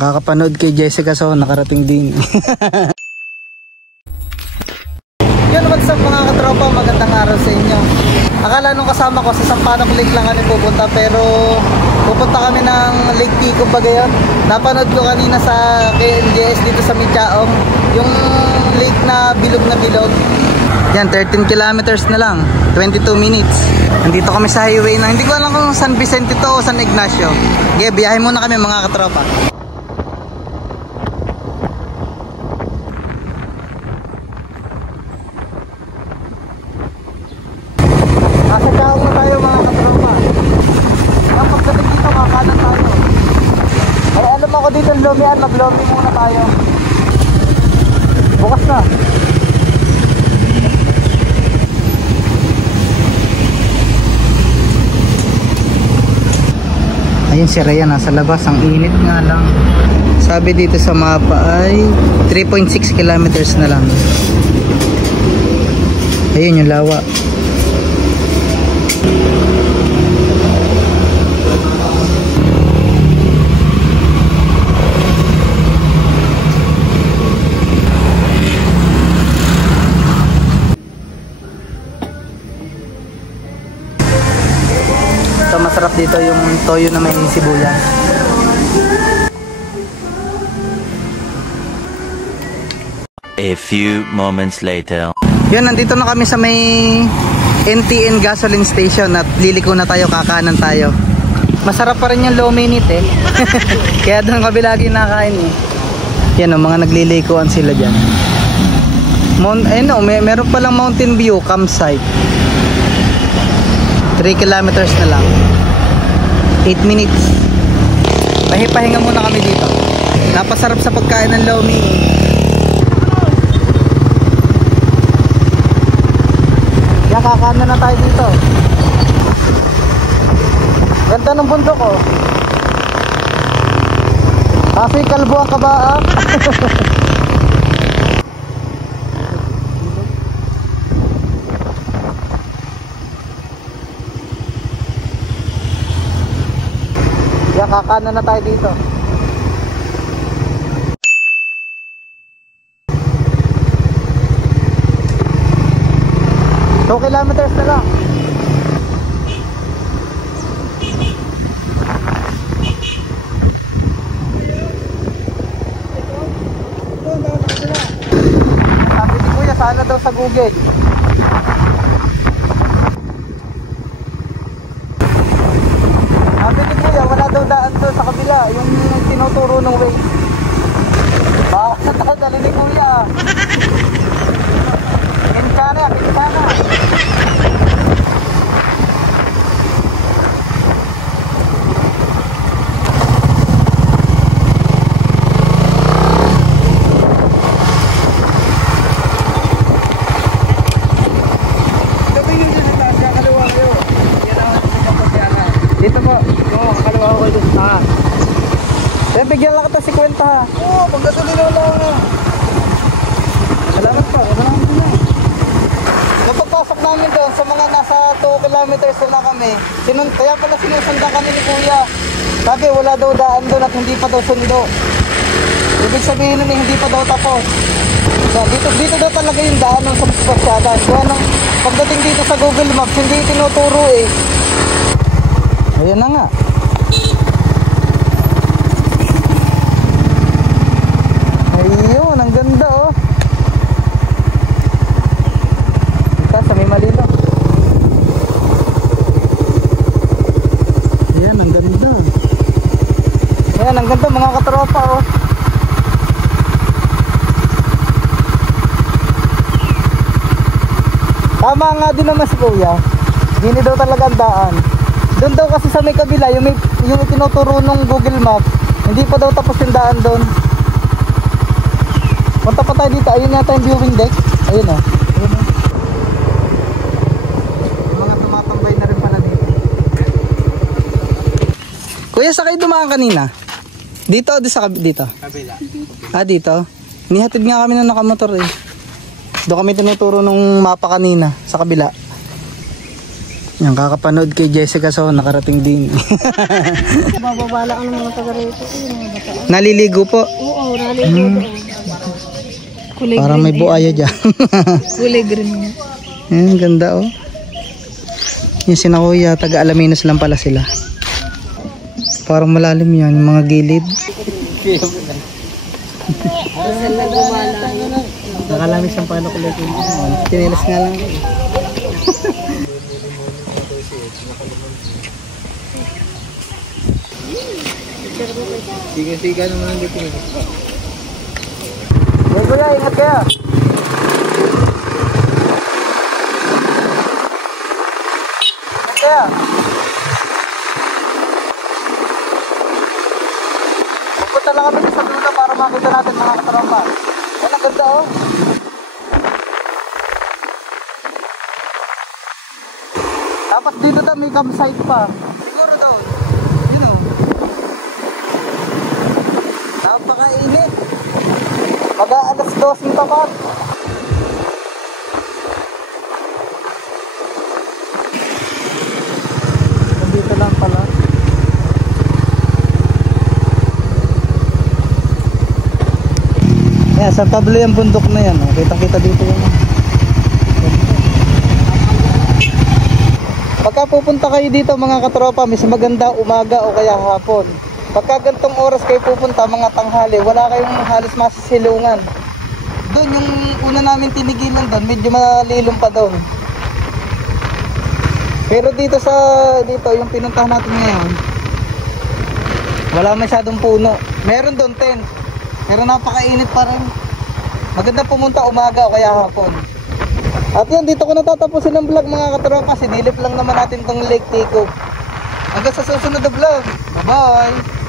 Yung kakapanood kay Jessica So, nakarating din. Yun, what's up mga katropa, magandang araw sa inyo. Akala nung kasama ko sa Sampaloc Lake lang kami pupunta, pero pupunta kami ng Lake Pico ba gayon. Napanood ko kanina sa KNJS dito sa Michaong, yung lake na bilog. Yan, 13 kilometers na lang, 22 minutes. Nandito kami sa highway na hindi ko alam kung San Vicente to o San Ignacio. Okay, biyahe muna kami mga katropa. Nasa Chaong na tayo mga katropa. Kapag gabi dito, kakanan tayo. Ay, alam ako dito lumian, mag-lomi muna tayo. Bukas na. Ayun si Rhea nasa labas, ang init nga lang. Sabi dito sa mapa ay 3.6 kilometers na lang. Ayun yung lawa. So masarap dito yung toyo na may sibuyas. A few moments later. Yun, nandito na kami sa may NTN gasoline station at liliko na tayo, kakanan tayo. Masarap pa rin yung low minute eh. Kaya doon kami lagi nakain eh. Yan o, mga naglilikoan sila dyan. Meron palang Mountain View campsite. 3 kilometers na lang, 8 minutes. Pahinga muna kami dito. Napasarap sa pagkain ng lomi. Yan, kakanan na tayo dito. Ganda ng bundok oh. Kasi kalbo ang kabaan. Kakanan na tayo dito. 2 kilometers na lang. Sabi ni Kuya, sana daw sa Google. Sabi ni Kuya, wala daw daan doon sa kabila, yung tinuturo ng way. Baka dali ni Kuya. Kinsana. Dito po. Oo, kakalawa ko kayo dito. Bigyan lang kita 50 ha. Oo, pagkasulino lang. Salamat po. Kapagpasok namin doon sa mga nasa 2 kilometers na kami, kaya pala sinusundan kami ni Kuya. Sabi wala daw daan doon at hindi pa daw sundo. Ibig sabihin nun hindi pa daw tapos. So, dito daw talaga yung daan ng pasyadan. Kaya nang pagdating dito sa Google Maps, hindi tinuturo eh. Ayan na nga. Ayun, ang ganda oh. Ito sa may Malilo. Ayan, ang ganda. Ayan, ang ganda mga katropa oh. Tama nga din naman si Kuya. Hindi daw talaga ang daan. Doon daw kasi sa may kabila, yung tinuturo ng Google Maps, hindi pa daw tapos yung daan doon. Punta pa tayo dito, ayun yata yung viewing deck. Ayun o. Mga tumatambay na rin pala dito. Kuya, sa kayo dumaan kanina? Dito o dito? Kabila. Ah, dito? Nihatid nga kami ng nakamotor eh. Doon kami tinuturo nung mapa kanina, sa kabila. Yan, kakapanood kay Jessica So, nakarating din. Bababala ka ng mga taga rito. Naliligo po. Oo, naliligo doon. Kulay Parang may green buaya dyan. Kulay green nga. Ayan, ganda oh. Yung sina kuya, taga Alaminos lang pala sila. Parang malalim yan, yung mga gilid. Nakalamis ang paano kulay ko. Tinilas nga lang. Siga-siga naman ang dito. Wala, ingat kaya. Kaya pupunta lang kami sa dulo para makita natin mga katropa. Yan ang ganda oh. Tapos dito daw may campsite pa. Siguro daw. Yun oh. Napakainit. Mag-aalas 12 pa pa. Dito lang pala. Yan, San Pablo yung bundok na yan. Kita-kita dito yan. Pagka pupunta kayo dito mga katropa, mas maganda umaga o kaya hapon. Pagka gantong oras kayo pupunta, mga tanghali, wala kayong halos masisilungan. Doon yung una namin tinigilan doon, medyo malilong pa doon. Pero dito yung pinuntahan natin ngayon, wala masyadong puno. Meron doon tent, pero napakainit pa rin. Maganda pumunta umaga o kaya hapon. At yun, dito ko natatapusin ang vlog mga katropa. Sinilip lang naman natin tong Lake Tico. Hanggang sa susunod na vlog. Bye bye!